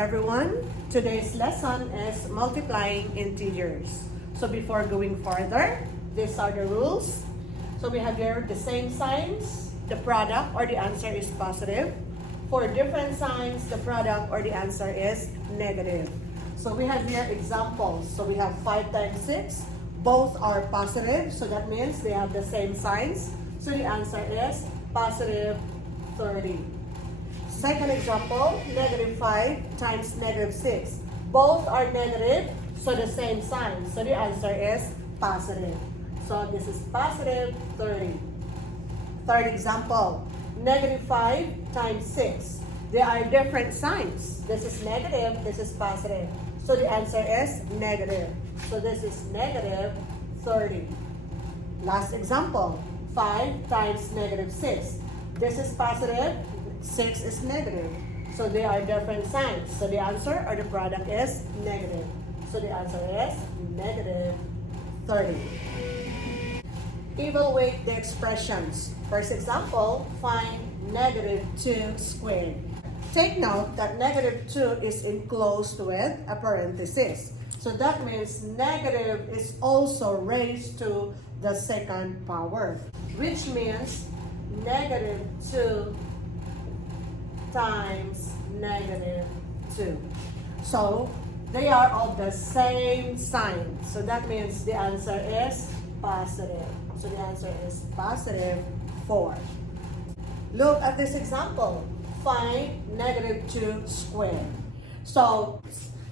everyone. Today's lesson is multiplying integers. So before going further, these are the rules. So we have here the same signs, the product or the answer is positive. For different signs, the product or the answer is negative. So we have here examples. So we have 5 times 6. Both are positive. So that means they have the same signs. So the answer is positive 30. Second example, negative 5 times negative 6. Both are negative, so the same sign. So the answer is positive. So this is positive 30. Third example, negative 5 times 6. They are different signs. This is negative, this is positive. So the answer is negative. So this is negative 30. Last example, 5 times negative 6. This is positive, 6 is negative. So they are different signs. So the answer or the product is negative. So the answer is negative 30. Evaluate the expressions. First example, find negative 2 squared. Take note that negative 2 is enclosed with a parenthesis. So that means negative is also raised to the second power, which means negative 2 times negative 2. So they are of the same sign. So that means the answer is positive. So the answer is positive 4. Look at this example. Find negative 2 squared. So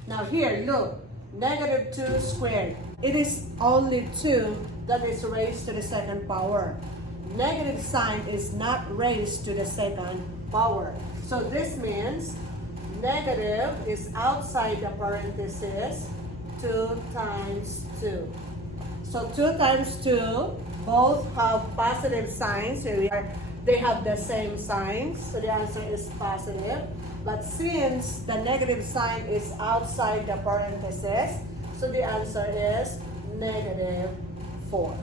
now here, look. Negative 2 squared. It is only 2 that is raised to the second power. Negative sign is not raised to the second power. So this means negative is outside the parenthesis, 2 times 2. So 2 times 2, both have positive signs. They have the same signs, so the answer is positive. But since the negative sign is outside the parenthesis, so the answer is negative 4.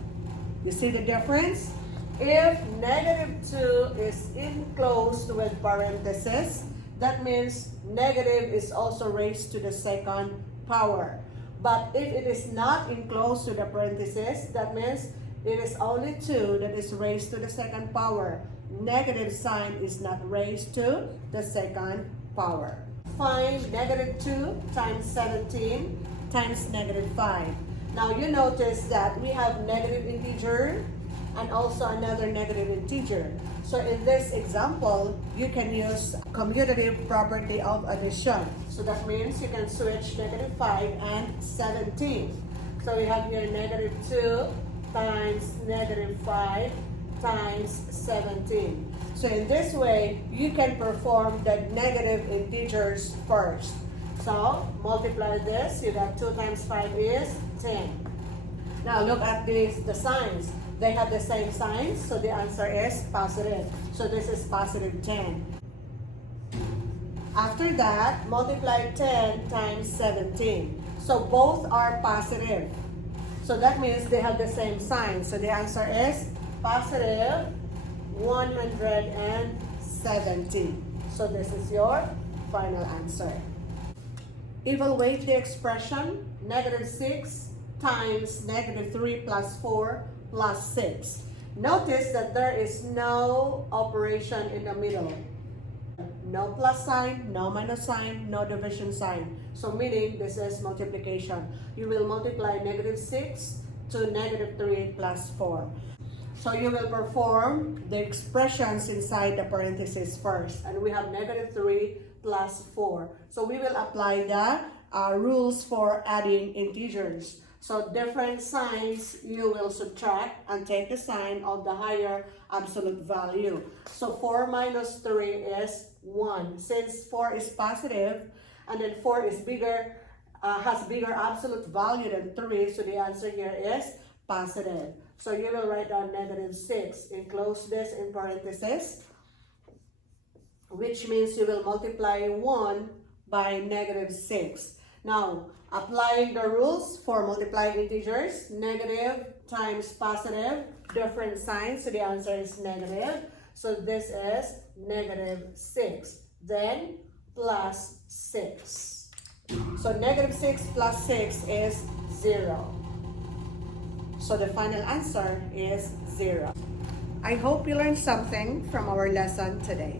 You see the difference? If negative 2 is enclosed with parenthesis, that means negative is also raised to the second power. But if it is not enclosed to the parenthesis, that means it is only 2 that is raised to the second power. Negative sign is not raised to the second power. Find negative 2 times 17 times negative 5. Now you notice that we have negative integer and also another negative integer. So in this example, you can use commutative property of addition. So that means you can switch negative 5 and 17. So we have here negative 2 times negative 5 times 17. So in this way, you can perform the negative integers first. So multiply this, you got 2 times 5 is 10. Now look at the signs. They have the same signs, so the answer is positive. So this is positive 10. After that, multiply 10 times 17. So both are positive. So that means they have the same sign. So the answer is positive 170. So this is your final answer. Evaluate the expression negative 6 times negative 3 plus 4 plus 6. Notice that there is no operation in the middle. No plus sign, no minus sign, no division sign. So meaning this is multiplication. You will multiply negative 6 to negative 3 plus 4. So you will perform the expressions inside the parentheses first. And we have negative 3 plus 4. So we will apply the rules for adding integers. So different signs, you will subtract and take the sign of the higher absolute value. So 4 minus 3 is 1. Since 4 is positive and then 4 is bigger, has bigger absolute value than 3, so the answer here is positive. So you will write down negative 6. Enclose this in parentheses, which means you will multiply 1 by negative 6. Now, applying the rules for multiplying integers, negative times positive, different signs, so the answer is negative. So this is negative 6. Then plus 6. So negative 6 plus 6 is 0. So the final answer is 0. I hope you learned something from our lesson today.